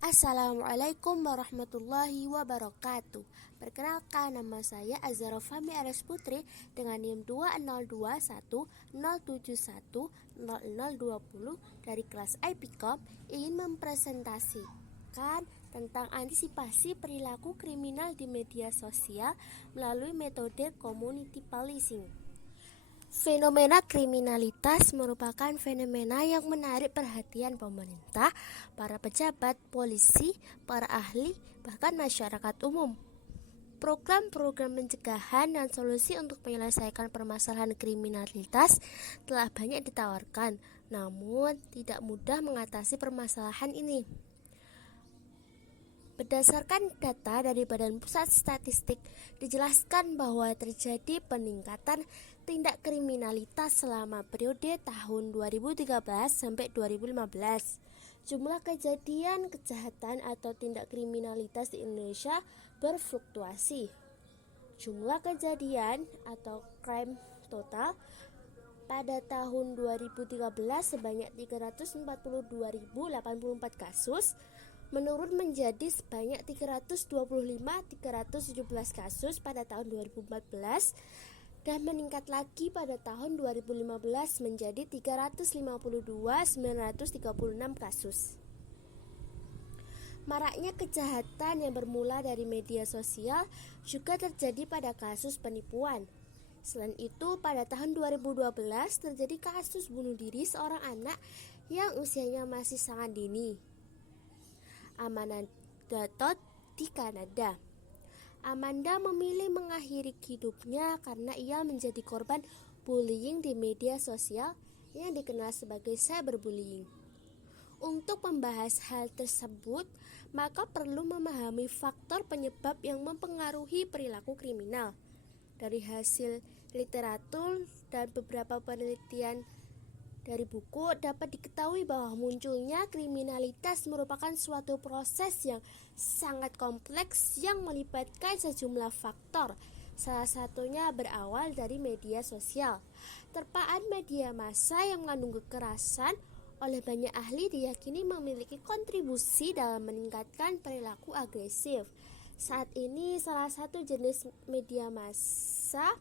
Assalamualaikum warahmatullahi wabarakatuh. Perkenalkan, nama saya Azhara Fahmi Aras Putri dengan NIM 202107100020 dari kelas IPCOM ingin mempresentasikan tentang antisipasi perilaku kriminal di media sosial melalui metode community policing. Fenomena kriminalitas merupakan fenomena yang menarik perhatian pemerintah, para pejabat, polisi, para ahli, bahkan masyarakat umum. Program-program pencegahan dan solusi untuk menyelesaikan permasalahan kriminalitas telah banyak ditawarkan, namun tidak mudah mengatasi permasalahan ini. Berdasarkan data dari Badan Pusat Statistik, dijelaskan bahwa terjadi peningkatan tindak kriminalitas selama periode tahun 2013 sampai 2015. Jumlah kejadian kejahatan atau tindak kriminalitas di Indonesia berfluktuasi. Jumlah kejadian atau crime total pada tahun 2013 sebanyak 342.084 kasus, menurun menjadi sebanyak 325.317 kasus pada tahun 2014 dan meningkat lagi pada tahun 2015 menjadi 352.936 kasus. Maraknya kejahatan yang bermula dari media sosial juga terjadi pada kasus penipuan. Selain itu, pada tahun 2012 terjadi kasus bunuh diri seorang anak yang usianya masih sangat dini. Amanda Todd di Kanada. Amanda memilih mengakhiri hidupnya karena ia menjadi korban bullying di media sosial yang dikenal sebagai cyberbullying. Untuk membahas hal tersebut, maka perlu memahami faktor penyebab yang mempengaruhi perilaku kriminal. Dari hasil literatur dan beberapa penelitian dari buku dapat diketahui bahwa munculnya kriminalitas merupakan suatu proses yang sangat kompleks yang melibatkan sejumlah faktor. Salah satunya berawal dari media sosial. Terpaan media massa yang mengandung kekerasan oleh banyak ahli diyakini memiliki kontribusi dalam meningkatkan perilaku agresif. Saat ini salah satu jenis media massa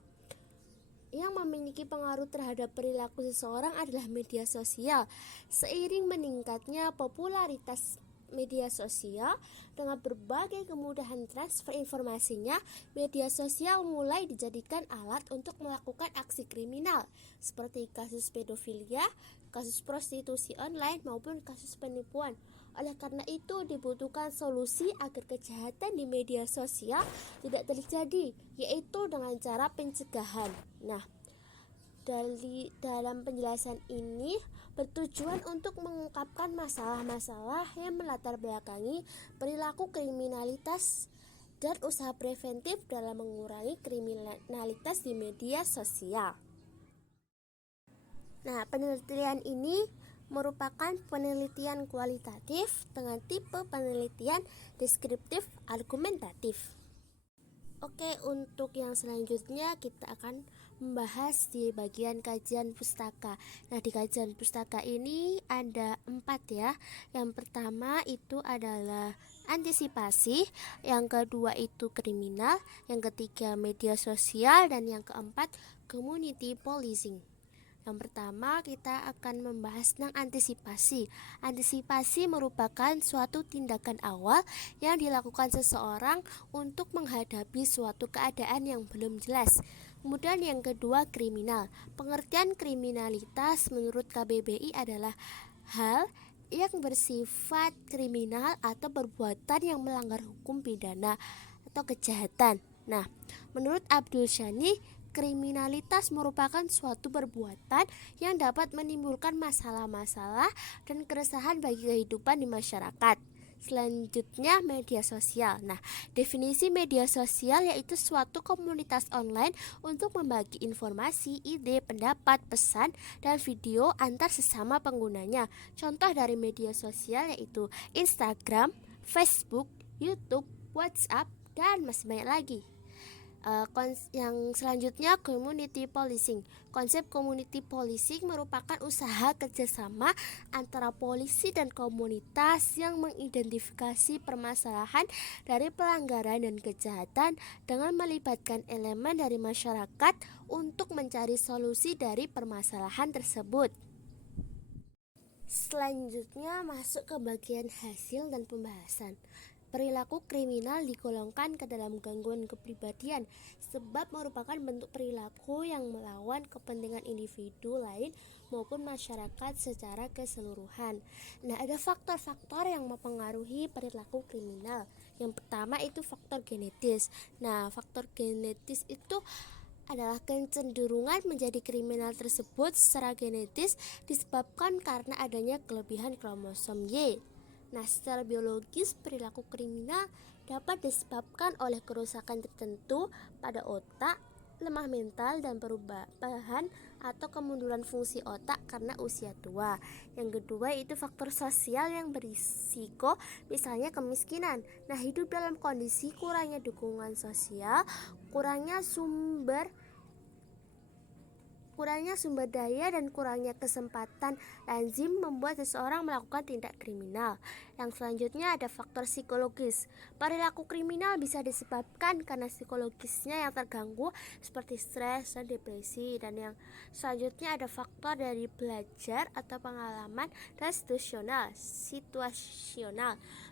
yang memiliki pengaruh terhadap perilaku seseorang adalah media sosial. Seiring meningkatnya popularitas media sosial dengan berbagai kemudahan transfer informasinya, media sosial mulai dijadikan alat untuk melakukan aksi kriminal seperti kasus pedofilia, kasus prostitusi online maupun kasus penipuan. Oleh karena itu dibutuhkan solusi agar kejahatan di media sosial tidak terjadi, yaitu dengan cara pencegahan. Nah, dalam penjelasan ini bertujuan untuk mengungkapkan masalah-masalah yang melatar belakangi perilaku kriminalitas dan usaha preventif dalam mengurangi kriminalitas di media sosial. Nah, penelitian ini merupakan penelitian kualitatif dengan tipe penelitian deskriptif argumentatif. Oke, untuk yang selanjutnya kita akan membahas di bagian kajian pustaka. Nah, di kajian pustaka ini ada 4 ya. Yang pertama itu adalah antisipasi, yang kedua itu kriminal, yang ketiga media sosial, dan yang keempat community policing. Yang pertama kita akan membahas tentang antisipasi. Antisipasi merupakan suatu tindakan awal yang dilakukan seseorang untuk menghadapi suatu keadaan yang belum jelas. Kemudian yang kedua kriminal. Pengertian kriminalitas menurut KBBI adalah hal yang bersifat kriminal atau perbuatan yang melanggar hukum pidana atau kejahatan. Nah, menurut Abdul Shani, kriminalitas merupakan suatu perbuatan yang dapat menimbulkan masalah-masalah dan keresahan bagi kehidupan di masyarakat. Selanjutnya media sosial. Nah, definisi media sosial yaitu suatu komunitas online untuk membagi informasi, ide, pendapat, pesan, dan video antar sesama penggunanya. Contoh dari media sosial yaitu Instagram, Facebook, YouTube, WhatsApp, dan masih banyak lagi. Yang selanjutnya, community policing. Konsep community policing merupakan usaha kerjasama antara polisi dan komunitas yang mengidentifikasi permasalahan dari pelanggaran dan kejahatan dengan melibatkan elemen dari masyarakat untuk mencari solusi dari permasalahan tersebut. Selanjutnya masuk ke bagian hasil dan pembahasan. Perilaku kriminal digolongkan ke dalam gangguan kepribadian sebab merupakan bentuk perilaku yang melawan kepentingan individu lain maupun masyarakat secara keseluruhan. Nah, ada faktor-faktor yang mempengaruhi perilaku kriminal. Yang pertama itu faktor genetis. Nah, faktor genetis itu adalah kecenderungan menjadi kriminal tersebut secara genetis disebabkan karena adanya kelebihan kromosom Y. Nah, secara biologis perilaku kriminal dapat disebabkan oleh kerusakan tertentu pada otak, lemah mental, dan perubahan atau kemunduran fungsi otak karena usia tua. Yang kedua itu faktor sosial yang berisiko, misalnya kemiskinan. Nah, hidup dalam kondisi kurangnya dukungan sosial, kurangnya sumber daya dan kurangnya kesempatan lazim membuat seseorang melakukan tindak kriminal. Yang selanjutnya ada faktor psikologis. Perilaku kriminal bisa disebabkan karena psikologisnya yang terganggu seperti stres dan depresi. Dan yang selanjutnya ada faktor dari belajar atau pengalaman dan situasional.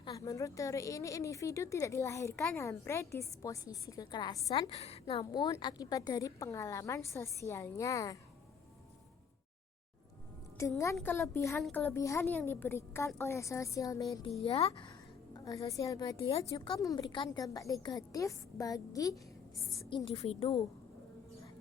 Nah, menurut teori ini individu tidak dilahirkan dalam predisposisi kekerasan, namun akibat dari pengalaman sosialnya. Dengan kelebihan-kelebihan yang diberikan oleh sosial media juga memberikan dampak negatif bagi individu.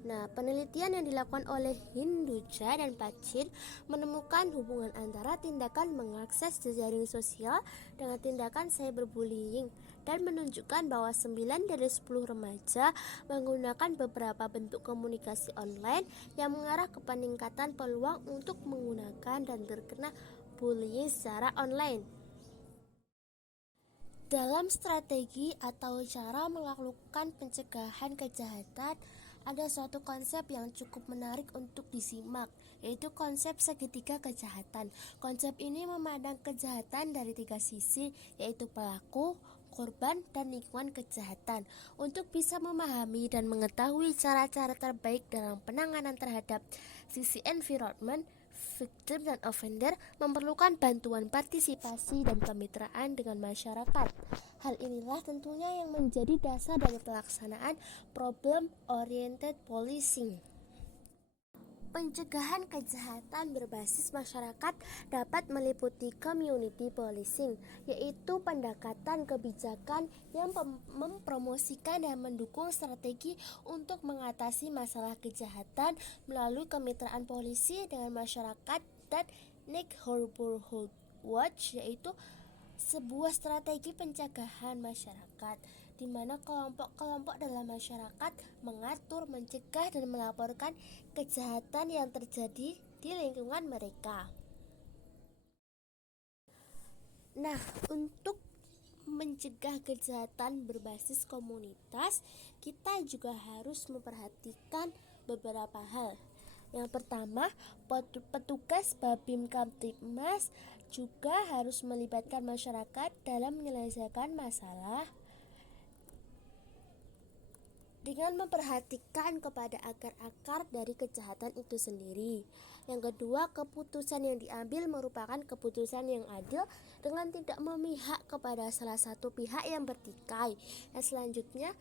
Nah, penelitian yang dilakukan oleh Hinduja dan Pachin menemukan hubungan antara tindakan mengakses jejaring sosial dengan tindakan cyberbullying dan menunjukkan bahwa 9 dari 10 remaja menggunakan beberapa bentuk komunikasi online yang mengarah ke peningkatan peluang untuk menggunakan dan terkena bullying secara online. Dalam strategi atau cara melakukan pencegahan kejahatan, ada suatu konsep yang cukup menarik untuk disimak, yaitu konsep segitiga kejahatan. Konsep ini memandang kejahatan dari 3 sisi, yaitu pelaku, korban, dan lingkungan kejahatan. Untuk bisa memahami dan mengetahui cara-cara terbaik dalam penanganan terhadap sisi environment, victim dan offender memerlukan bantuan partisipasi dan kemitraan dengan masyarakat. Hal inilah tentunya yang menjadi dasar dari pelaksanaan problem oriented policing. Pencegahan kejahatan berbasis masyarakat dapat meliputi community policing, yaitu pendekatan kebijakan yang mempromosikan dan mendukung strategi untuk mengatasi masalah kejahatan melalui kemitraan polisi dengan masyarakat, dan Neighborhood Watch, yaitu sebuah strategi pencegahan masyarakat di mana kelompok-kelompok dalam masyarakat mengatur, mencegah, dan melaporkan kejahatan yang terjadi di lingkungan mereka. Nah, untuk mencegah kejahatan berbasis komunitas, kita juga harus memperhatikan beberapa hal. Yang pertama, petugas Babin Kamtibmas juga harus melibatkan masyarakat dalam menyelesaikan masalah dengan memperhatikan kepada akar-akar dari kejahatan itu sendiri. Yang kedua, keputusan yang diambil merupakan keputusan yang adil dengan tidak memihak kepada salah satu pihak yang bertikai. Dan selanjutnya,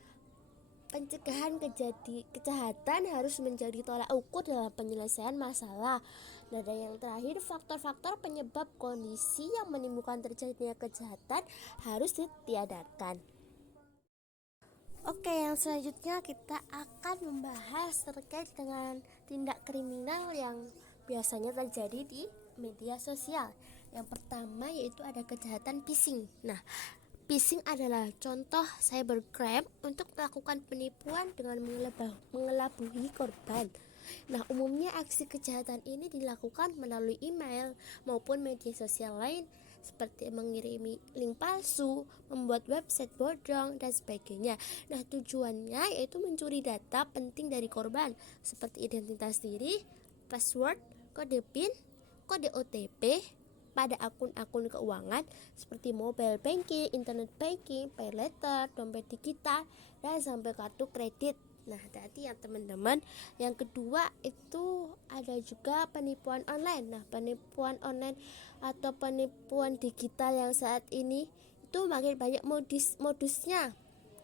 pencegahan kejahatan harus menjadi tolak ukur dalam penyelesaian masalah. Dan yang terakhir, faktor-faktor penyebab kondisi yang menimbulkan terjadinya kejahatan harus ditiadakan. Oke, yang selanjutnya kita akan membahas terkait dengan tindak kriminal yang biasanya terjadi di media sosial. Yang pertama yaitu ada kejahatan phishing. Nah, phishing adalah contoh cybercrime untuk melakukan penipuan dengan mengelabui korban. Nah, umumnya aksi kejahatan ini dilakukan melalui email maupun media sosial lain seperti mengirimi link palsu, membuat website bodong, dan sebagainya. Nah, tujuannya yaitu mencuri data penting dari korban seperti identitas diri, password, kode PIN, kode OTP pada akun-akun keuangan seperti mobile banking, internet banking, pay letter, dompet digital, dan sampai kartu kredit. Nah, hati-hati ya teman-teman. Yang kedua itu ada juga penipuan online. Nah, penipuan online atau penipuan digital yang saat ini itu makin banyak modusnya.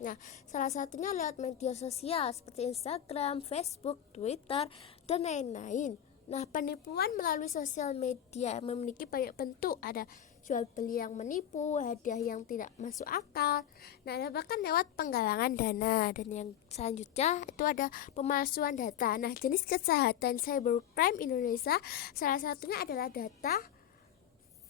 Nah, salah satunya lewat media sosial seperti Instagram, Facebook, Twitter, dan lain-lain. Nah, penipuan melalui sosial media memiliki banyak bentuk. Ada jual beli yang menipu, hadiah yang tidak masuk akal. Nah, ada bahkan lewat penggalangan dana. Dan yang selanjutnya itu ada pemalsuan data. Nah, jenis kejahatan cybercrime Indonesia salah satunya adalah data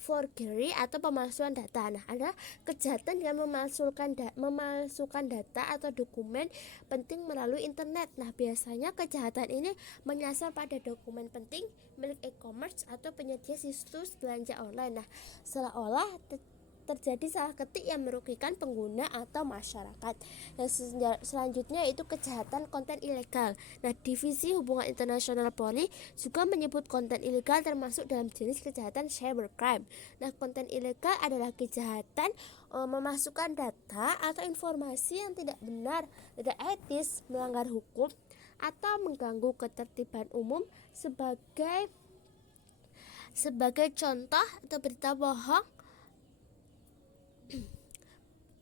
forgery atau pemalsuan data. Nah, ada kejahatan dengan memalsukan data atau dokumen penting melalui internet. Nah, biasanya kejahatan ini menyasar pada dokumen penting milik e-commerce atau penyedia situs belanja online. Nah, seolah-olah terjadi salah ketik yang merugikan pengguna atau masyarakat. Yang selanjutnya itu kejahatan konten ilegal. Nah, Divisi Hubungan Internasional Polri juga menyebut konten ilegal termasuk dalam jenis kejahatan cybercrime. Nah, konten ilegal adalah kejahatan memasukkan data atau informasi yang tidak benar, tidak etis, melanggar hukum, atau mengganggu ketertiban umum sebagai contoh atau berita bohong.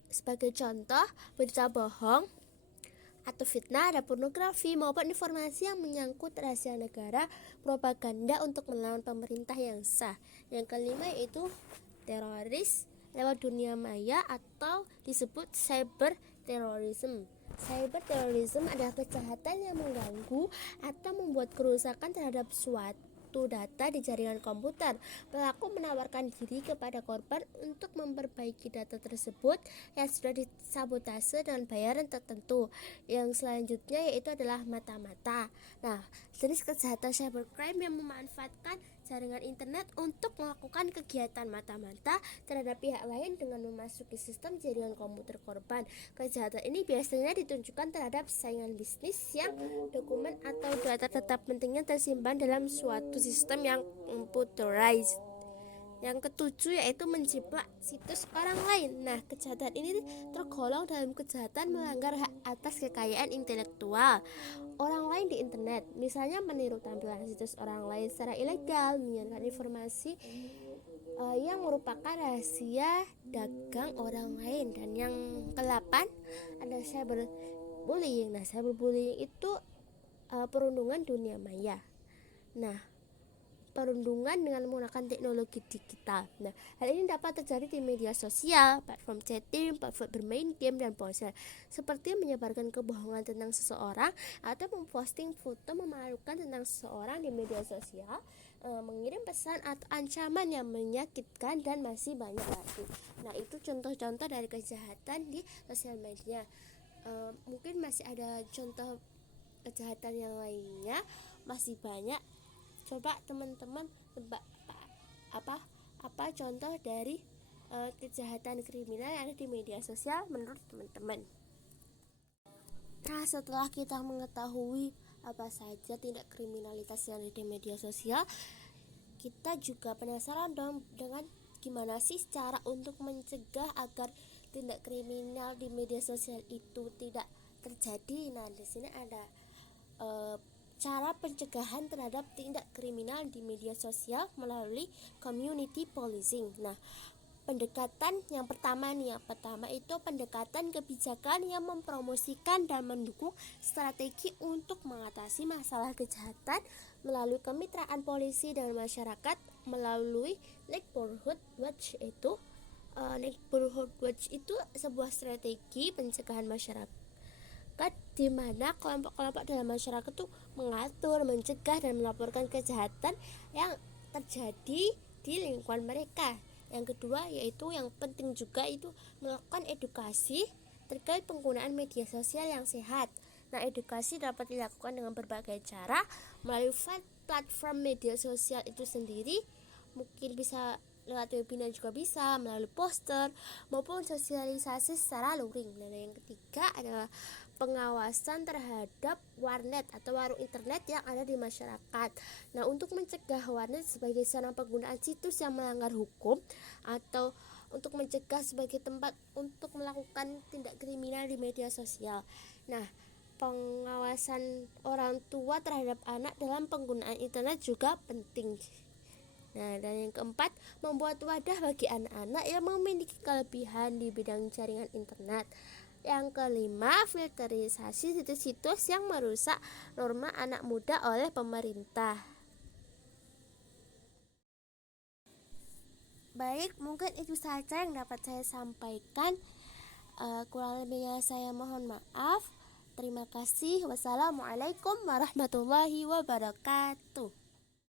Sebagai contoh, berita bohong atau fitnah, ada pornografi maupun informasi yang menyangkut rahasia negara, propaganda untuk melawan pemerintah yang sah. Yang kelima yaitu teroris lewat dunia maya atau disebut cyber terrorism. Cyber terrorism adalah kejahatan yang mengganggu atau membuat kerusakan terhadap suatu data di jaringan komputer. Pelaku menawarkan diri kepada korban untuk memperbaiki data tersebut yang sudah disabotase dengan bayaran tertentu. Yang selanjutnya yaitu adalah mata-mata. Nah, jenis kejahatan cybercrime yang memanfaatkan jaringan internet untuk melakukan kegiatan mata-mata terhadap pihak lain dengan memasuki sistem jaringan komputer korban. Kejahatan ini biasanya ditunjukkan terhadap saingan bisnis yang dokumen atau data pentingnya tersimpan dalam suatu sistem yang computerized. Yang ketujuh yaitu menjiplak situs orang lain. Nah, kejahatan ini tergolong dalam kejahatan melanggar hak atas kekayaan intelektual orang lain di internet. Misalnya meniru tampilan situs orang lain secara ilegal, menyiarkan informasi yang merupakan rahasia dagang orang lain. Dan yang ke-8 ada cyberbullying. Nah, cyberbullying itu perundungan dunia maya. Nah, perundungan dengan menggunakan teknologi digital. Nah, hal ini dapat terjadi di media sosial, platform chatting, platform bermain game, dan ponsel, seperti menyebarkan kebohongan tentang seseorang atau memposting foto memalukan tentang seseorang di media sosial, mengirim pesan atau ancaman yang menyakitkan, dan masih banyak lagi. Nah, itu contoh-contoh dari kejahatan di sosial media. Mungkin masih ada contoh kejahatan yang lainnya, masih banyak. Coba teman-teman tebak apa contoh dari kejahatan kriminal yang ada di media sosial menurut teman-teman. Nah, setelah kita mengetahui apa saja tindak kriminalitas yang ada di media sosial, kita juga penasaran dong dengan gimana sih cara untuk mencegah agar tindak kriminal di media sosial itu tidak terjadi. Nah, di sini ada cara pencegahan terhadap tindak kriminal di media sosial melalui community policing. Nah, pendekatan yang pertama itu pendekatan kebijakan yang mempromosikan dan mendukung strategi untuk mengatasi masalah kejahatan melalui kemitraan polisi dan masyarakat melalui Neighborhood Watch. Neighborhood Watch itu sebuah strategi pencegahan masyarakat di mana kelompok-kelompok dalam masyarakat tuh mengatur, mencegah, dan melaporkan kejahatan yang terjadi di lingkungan mereka. Yang kedua yaitu yang penting juga itu melakukan edukasi terkait penggunaan media sosial yang sehat. Nah, edukasi dapat dilakukan dengan berbagai cara melalui platform media sosial itu sendiri. Mungkin bisa lewat webinar juga bisa, melalui poster maupun sosialisasi secara luring. Dan yang ketiga adalah pengawasan terhadap warnet atau warung internet yang ada di masyarakat. Nah, untuk mencegah warnet sebagai sarana penggunaan situs yang melanggar hukum atau untuk mencegah sebagai tempat untuk melakukan tindak kriminal di media sosial. Nah, pengawasan orang tua terhadap anak dalam penggunaan internet juga penting. Nah, dan yang keempat, membuat wadah bagi anak-anak yang memiliki kelebihan di bidang jaringan internet. Yang kelima, filterisasi situs-situs yang merusak norma anak muda oleh pemerintah. Baik, mungkin itu saja yang dapat saya sampaikan. Kurang lebihnya saya mohon maaf. Terima kasih. Wassalamualaikum warahmatullahi wabarakatuh.